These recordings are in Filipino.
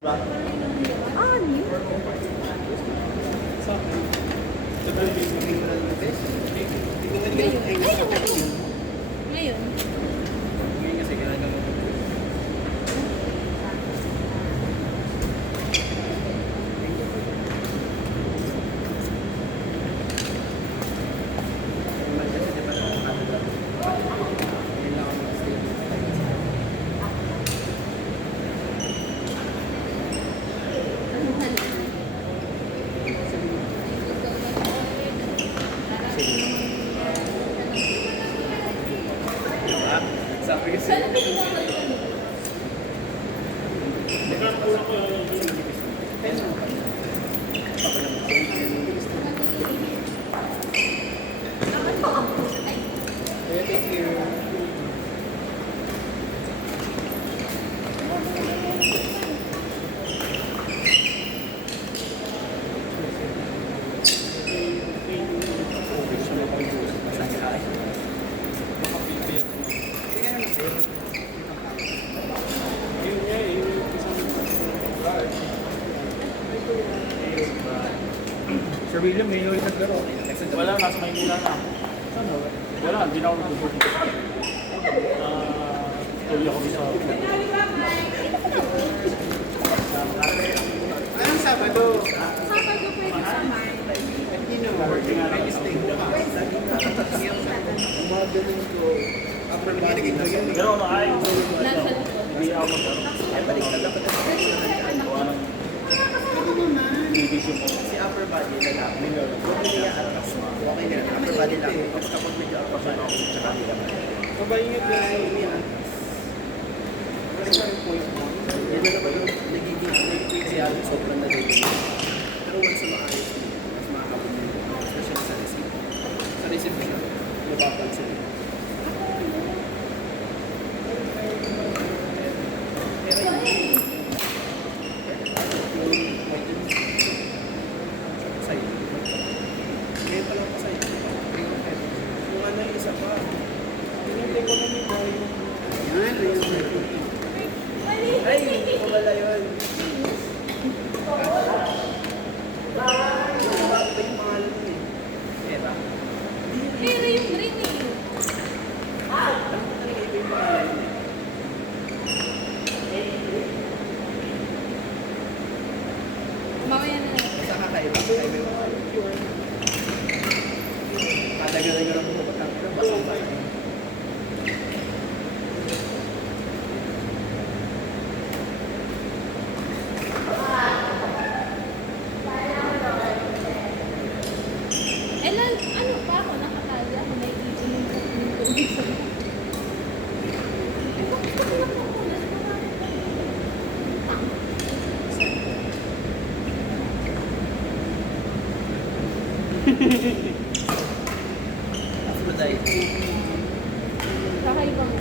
Ngayon. Ngayon kasi ginagawa ko. Sabi kasi. Thank you. Sir William, may ulit naglaro. Wala, nasa Maynila na. Ano? Wala, hindi na ako nag-board. Tuloy ako sa... Anong Sabado? Sabado pwede sa Mar. Working on it. Umagalong ko. Upper body ito yun. Pero ano ay... Nasa likod. Hindi ako mag-ano. Ay, balik ka dapat. Gawa ng Ako naman. division mo. Si upper body lalaki. Okay na yan. Okay na yan. Upper body lang. Tapos kapag medyo upper body, tsaka nila. Mabayingat na yan. Yan na naman yung nagiging kasi alam sobrang nagiging. Pero once na maayos mo, mas makakapag mo. Especially sa receipt. Sa receipt siya, mapapansin. Pero yung sa'yo. Kaya pala pa sa'yo. Kung ano yung isa pa. Pinintay ko namin ba yung... Yan, yung... Ay, wala yun. Bakit yung pangalan mo eh? Eva? Pero yung ring eh. Alam ko talaga iba yung pangalan mo eh. Mamaya na lang. Basta kakaiba. Kakaiba yung pangalan. Kadagalan nyo lang po kapag basta tayo. Ano pa ako nakatali ako may eating yung tubig sa Aphrodite. kakaiba mo.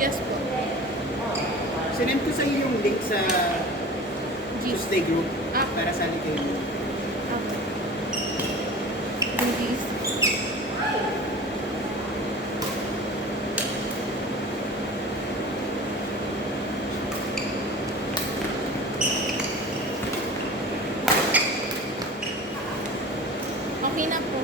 Yes po. Sinend ko sa iyo yung link sa Tuesday group para sali kayo. Movies. Okay na po.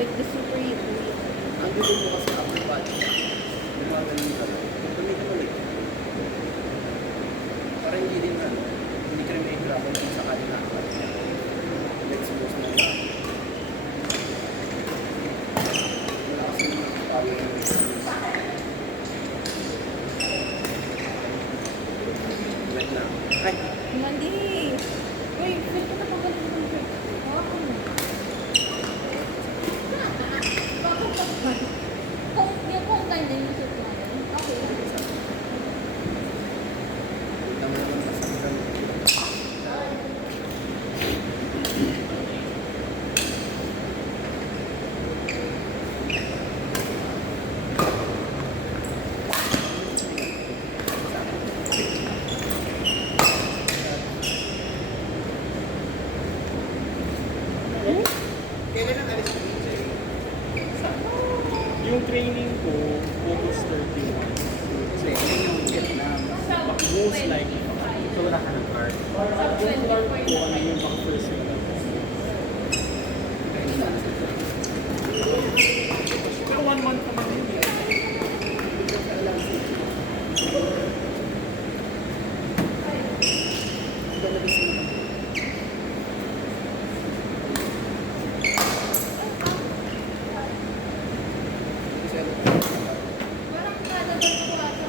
like the super hero. Ang dito mo kasi upper body. Gumagaling ka. Gamitin ulit. Para hindi din ano, hindi ka rin may grabo kung sakali na ako. Let's suppose na lang. Wala kasi yung power ng wait na. Ay! Mandi! Uy, wait ka na pagaling ng break. Hawakan mo. Kung time na yung suit natin, okay lang. Kita mo naman sa sakran. Kailan ang alis mo dito? Yung training ko, August 31. Kasi yun yung Vietnam. But most likely, So wala ka ng card. yung card ko, ano yung pang first week na to. Pero 1 month naman yun eh. Parang kada ko ata.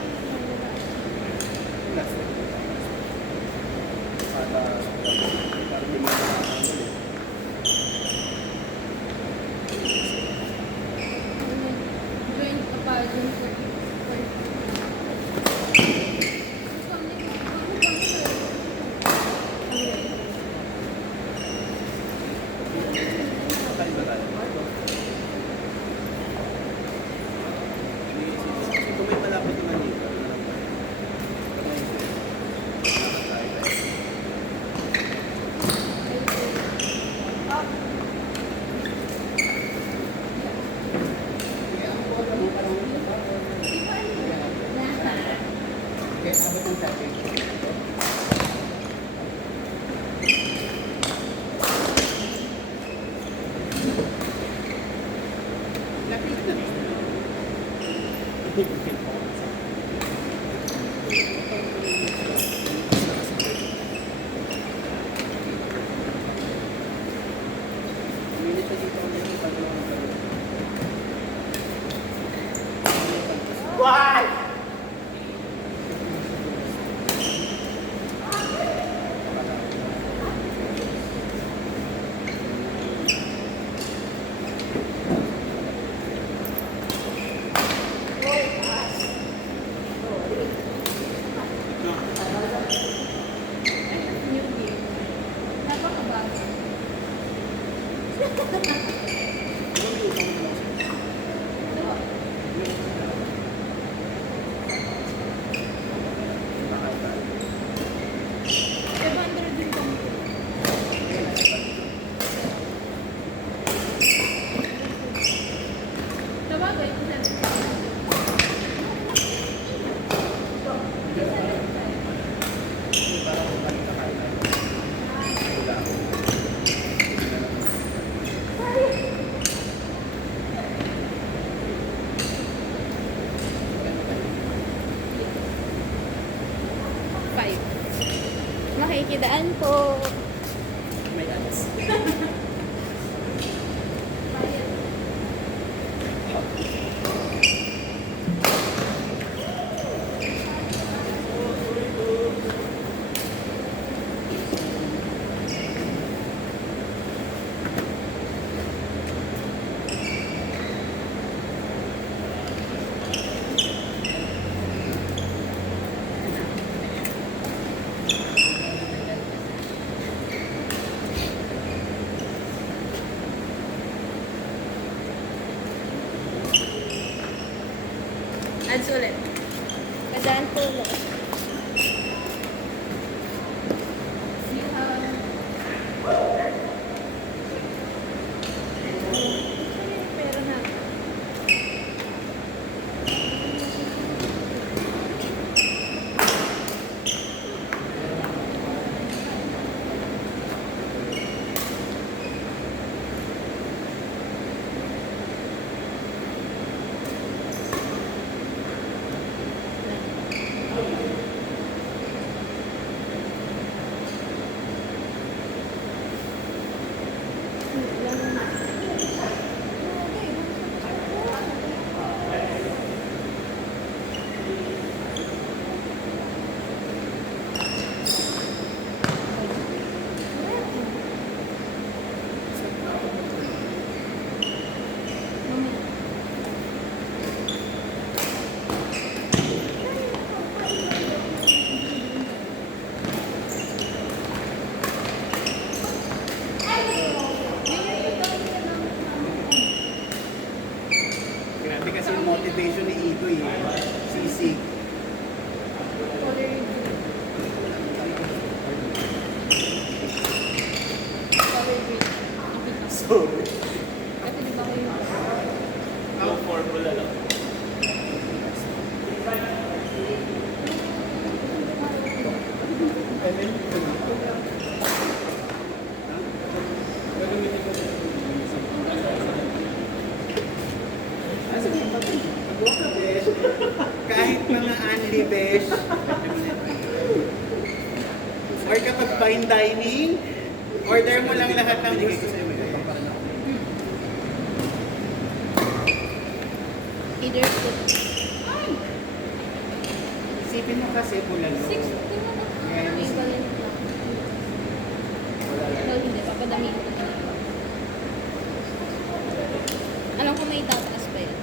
Join ka pa dun sa Kung may malapit na dito, okay, abot ng setting. Lapit na rin. Hindi ko fit ako. Minute na dito ang naging paglalang ka rin. Why? new game. Napakabago. $500 din kami. Sabagay, Five. Makikidaan po. May ads. Ads ulit. Kadaan po ulit. You have... Pero na. position ni Itoy eh. Sisig. Color green. Color green. Nakita. Sorry. Ito di ba kayo? Yung formula lang. Kahit mga Anli Besh. Or kapag fine dining, order mo lang lahat ng gusto sa'yo. Either food. Isipin mo kasi bulalo. 6. Tingnan mo. May balance lang. So, hindi. Papadamihin ko na. Alam ko may tataas pa yun.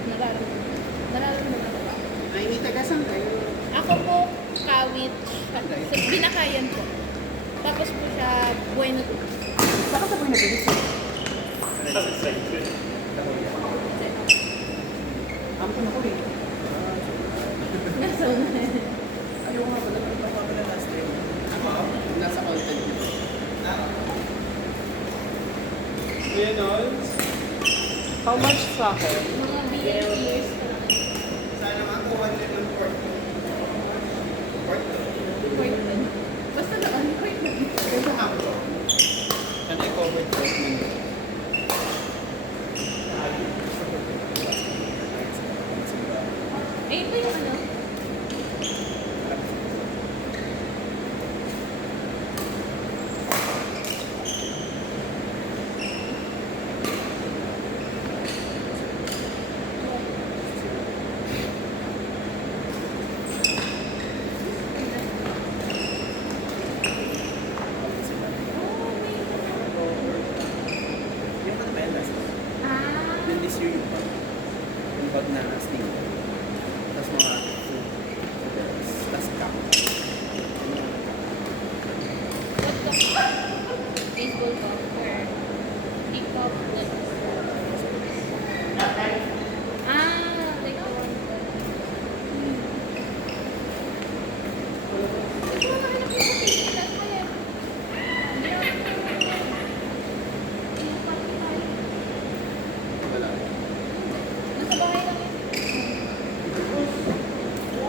Nararamdaman ko ba? Ay, may tagasan kayo. Ako po, kawit. Binakayan po. Tapos po siya, bueno to. Baka sa pag nagdito. Ampun ako eh. Nasa una. Ayaw nga pala ng pamamala last time. Nasa content yun. Reynolds. How much sa akin? Mga BLTs. Sana makuha nila ng pork. Pork to. Basta doon, wait lang. Kaya hapon. Can I cover pork man? Eh, ito yung ano? Yung ano ba yan last time? Ah, Yung this year yung bag. Yung bag na steam. Tapos mga food. Tapos cup. what the baseball cup or big cup? Ah, like the one. Ito mga anak ko sa Pilipinas pa yan. Hindi ako pinapati tayo. Wala. Nasa bahay lang yun.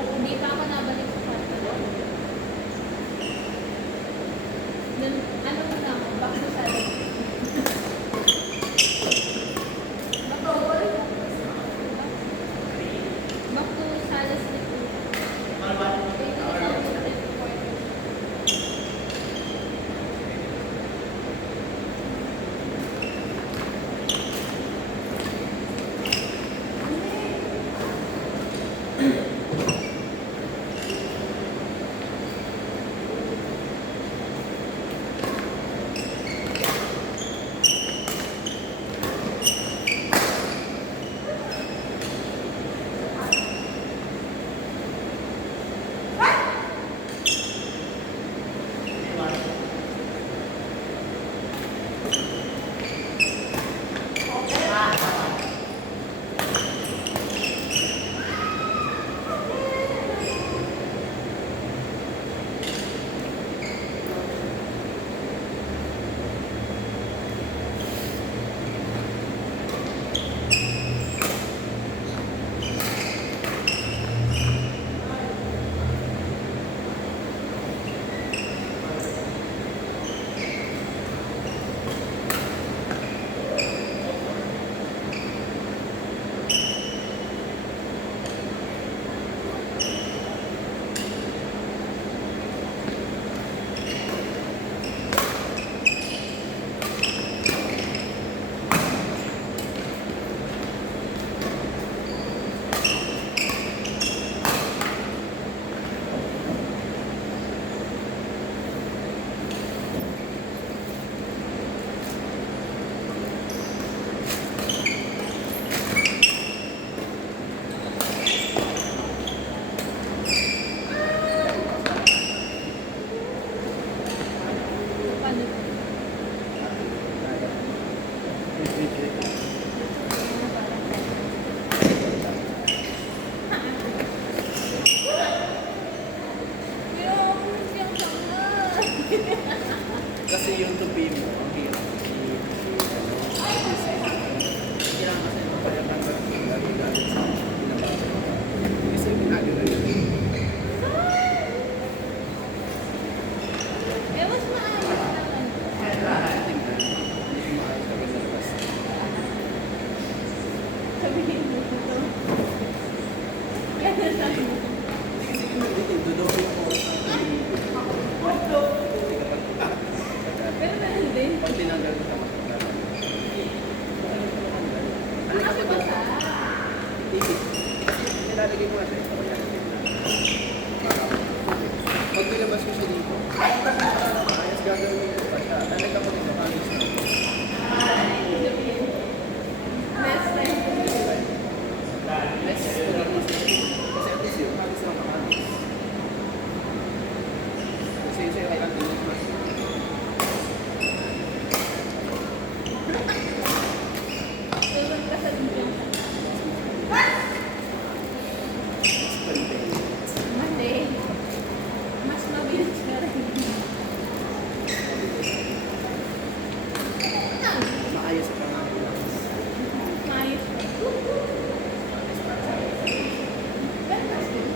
Hindi pa ako nabalik sa kwarto. Nun, ano mo na ako, back to salad. Back to salad sleep. Wait, salad sleep kwarto. Sige na din, dodoble ako sa Pero meron din. pag tinanggal ko tama. Ano kasi ba? Nilalagay mo siya. Pag nilabas ko siya dito, ayos gagawin ko pa siya. Lalagyan ko dito kagis na. Next time. Next, kasi at least yung kagis lang makagis. Kasi yung sa'yo ay kantin mas. Tulog ka sa dugyang. Mali. Mas mabilis ka rin. Maayos sa pangalan. Maayos ka. Pero mas good.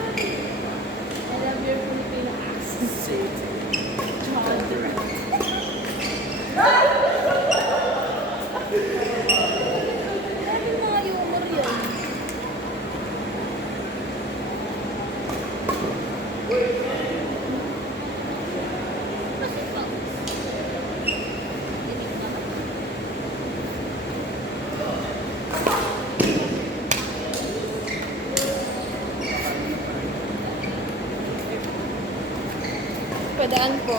I love your Filipino accent. Dahil mga humor yun. Padaan po.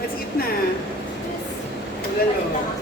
Let's eat na. Wala